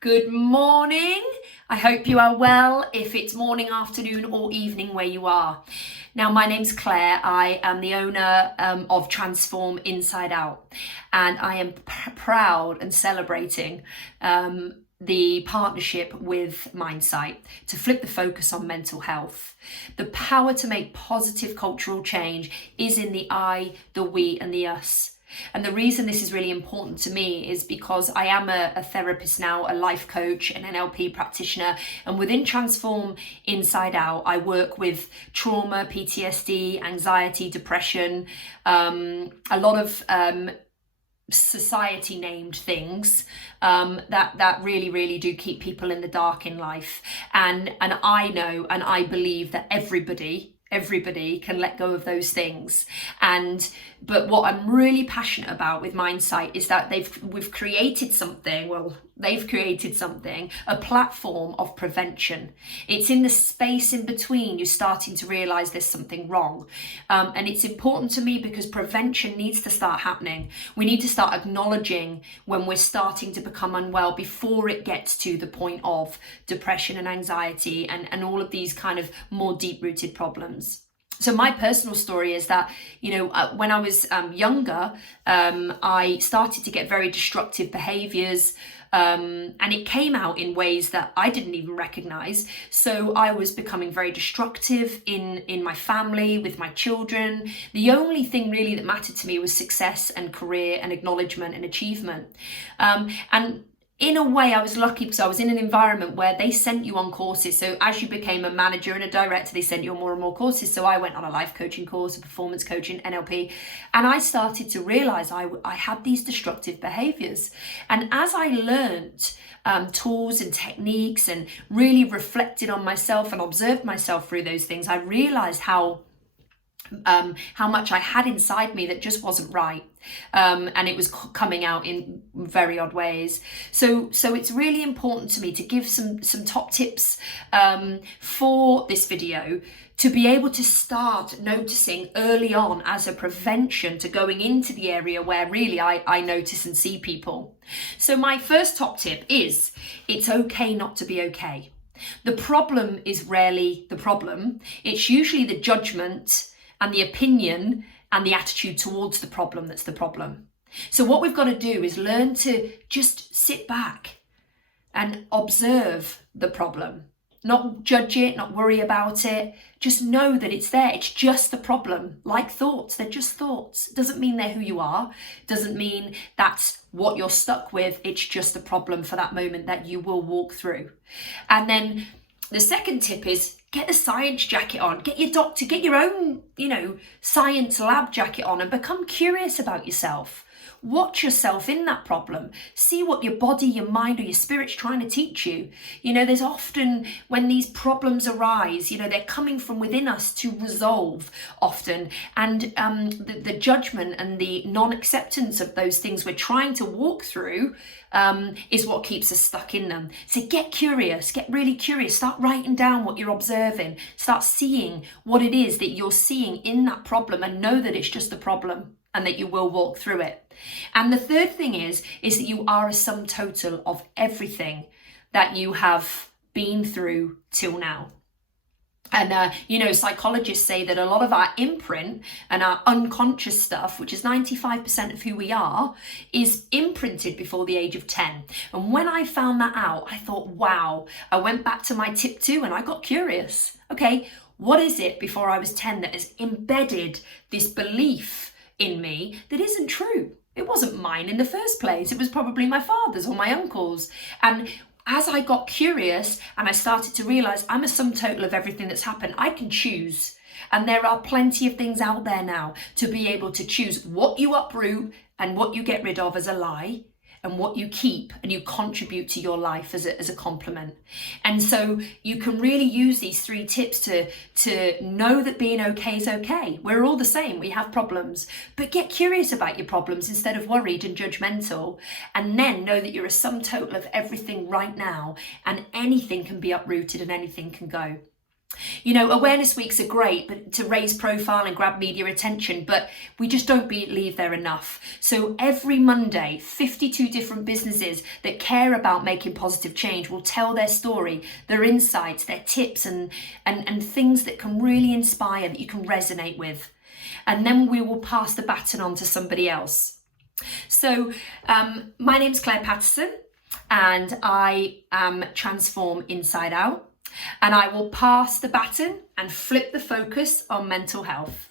Good morning. I hope you are well, if it's morning, afternoon or evening where you are. Now, my name's Claire. I am the owner of Transform Inside Out, and I am proud and celebrating the partnership with Mindsight to flip the focus on mental health. The power to make positive cultural change is in the I, the we and the us. And the reason this is really important to me is because I am a therapist now, a life coach, an NLP practitioner. And within Transform Inside Out, I work with trauma, PTSD, anxiety, depression, a lot of society named things that really do keep people in the dark in life. And I know and I believe that everybody can let go of those things. But what I'm really passionate about with Mindsight is that they've created something, a platform of prevention. It's in the space in between you're starting to realize there's something wrong. And it's important to me because prevention needs to start happening. We need to start acknowledging when we're starting to become unwell before it gets to the point of depression and anxiety and all of these kind of more deep-rooted problems. So my personal story is that, when I was younger, I started to get very destructive behaviors, and it came out in ways that I didn't even recognize. So I was becoming very destructive in my family, with my children. The only thing really that mattered to me was success and career and acknowledgement and achievement. And in a way, I was lucky because I was in an environment where they sent you on courses. So as you became a manager and a director, they sent you on more and more courses. So I went on a life coaching course, a performance coaching, NLP, and I started to realize I had these destructive behaviors. And as I learned tools and techniques and really reflected on myself and observed myself through those things, I realized how much I had inside me that just wasn't right. And it was coming out in very odd ways. So it's really important to me to give some top tips for this video to be able to start noticing early on as a prevention to going into the area where really I notice and see people. So my first top tip is it's okay not to be okay. The problem is rarely the problem. It's usually the judgment and the opinion and the attitude towards the problem that's the problem. So what we've got to do is learn to just sit back and observe the problem. Not judge it, not worry about it. Just know that it's there. It's just the problem. Like thoughts, they're just thoughts. It doesn't mean they're who you are. It doesn't mean that's what you're stuck with. It's just a problem for that moment that you will walk through. And then the second tip is get the science jacket on, get your doctor, get your own, science lab jacket on and become curious about yourself. Watch yourself in that problem. See what your body, your mind or your spirit's trying to teach you. There's often when these problems arise, they're coming from within us to resolve often. And the judgment and the non-acceptance of those things we're trying to walk through is what keeps us stuck in them. So get curious, get really curious. Start writing down what you're observing. Start seeing what it is that you're seeing in that problem and know that it's just a problem and that you will walk through it. And the third thing is that you are a sum total of everything that you have been through till now. And, psychologists say that a lot of our imprint and our unconscious stuff, which is 95% of who we are, is imprinted before the age of 10. And when I found that out, I thought, wow, I went back to my tip 2 and I got curious. Okay, what is it before I was 10 that has embedded this belief in me that isn't true? It wasn't mine in the first place. It was probably my father's or my uncle's. And as I got curious and I started to realize I'm a sum total of everything that's happened, I can choose. And there are plenty of things out there now to be able to choose what you uproot and what you get rid of as a lie and what you keep and you contribute to your life as a complement. And so you can really use these 3 tips to know that being okay is okay. We're all the same. We have problems, but get curious about your problems instead of worried and judgmental. And then know that you're a sum total of everything right now and anything can be uprooted and anything can go. You know, awareness weeks are great but to raise profile and grab media attention, but we just don't believe they're enough. So every Monday, 52 different businesses that care about making positive change will tell their story, their insights, their tips, and things that can really inspire, that you can resonate with. And then we will pass the baton on to somebody else. So my name's Claire Patterson, and I transform inside out. And I will pass the baton and flip the focus on mental health.